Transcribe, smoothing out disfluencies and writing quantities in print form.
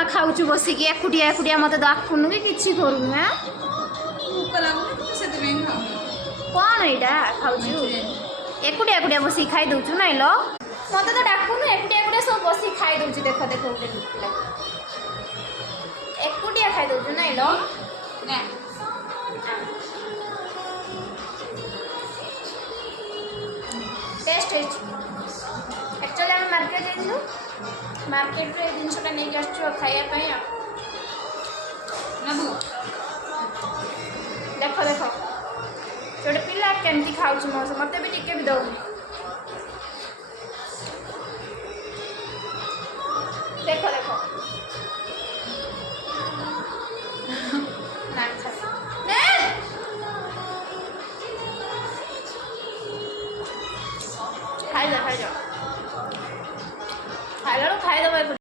माँ खाऊ बसिकी एकुटिया एकुटिया मत डाकुनु कि किसी करूनु हाँ कौन यहाँ खाऊ एकुटिया एकुटिया बस खाई दौचु नाई लो मत तो डाकुनु एकुटिया एकुटिया सब बस खाई दौचु देख देख एकुटिया खाई दौचु नाई लो टेस्ट एक्चुअली आम मार्केट जाइलु मार्केट रे जिनसटा नहीं आसछु खाइया पई नबु देख देख छोटे पिला केमती खाऊ मत भी टिके भी दौनी